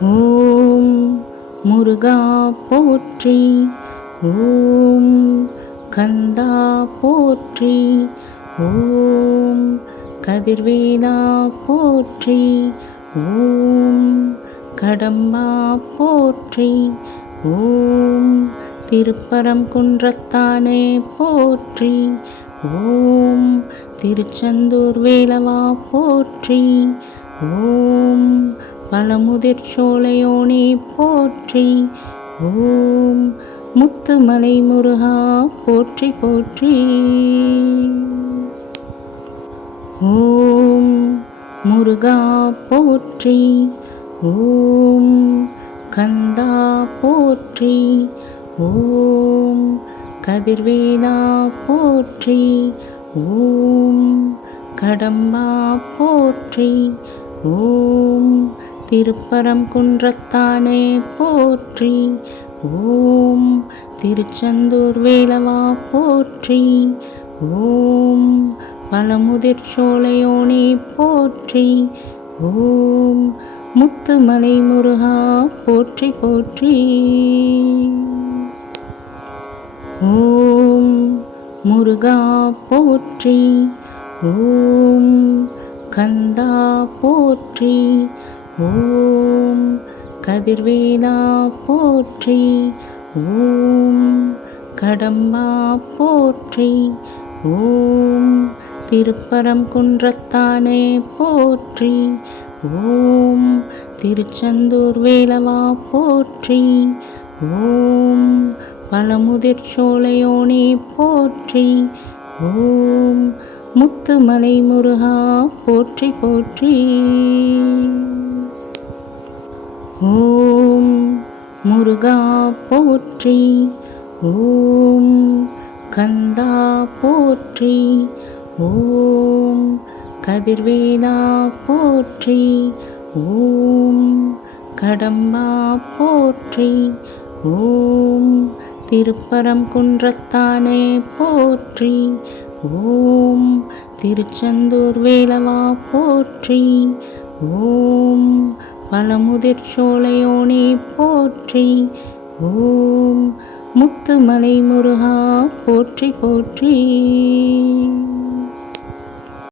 ஓம் முருகா போற்றி ஓம் கந்தா போற்றி ஓம் கதிர்வேலா போற்றி ஓம் கடம்பா போற்றி ஓம் திருப்பரம் குன்றத்தானே போற்றி ஓம் திருச்செந்தூர் வேலவா போற்றி ஓம் பழமுதிர் சோலையோனே போற்றி. ஓம் முத்துமலை முருகா போற்றி போற்றி. ஓம் முருகா போற்றி. ஓம் கந்தா போற்றி. ஓம் கதிர்வேலா போற்றி. ஓம் கடம்பா போற்றி. ஓம் திருப்பரம் குன்றத்தானே போற்றி. ஓம் திருச்செந்தூர் வேலவா போற்றி. ஓம் பழமுதிர் சோலையோனே போற்றி. ஓம் முத்துமலை முருகா போற்றி போற்றி. ஓம் முருகா போற்றி. ஓம் கந்தா போற்றி. ஓம் கதிர்வேலா போற்றி ஓம் கடம்பா போற்றி ஓம் திருப்பரம் குன்றத்தானே போற்றி ஓம் திருச்செந்தூர் வேலவா போற்றி ஓம் பழமுதிர் சோலையோனே போற்றி ஓம் முத்துமலை முருகா போற்றி போற்றி. ஓம் முருகா போற்றி ஓம் கந்தா போற்றி ஓம் கதிர்வேதா போற்றி ஓம் கடம்பா போற்றி ஓம் திருப்பரம் குன்றத்தானே போற்றி ஓம் திருச்செந்தூர் வேலவா போற்றி ஓம் பழமுதிர் சோலையோனே போற்றி ஓம் முத்துமலை முருகா போற்றி போற்றி.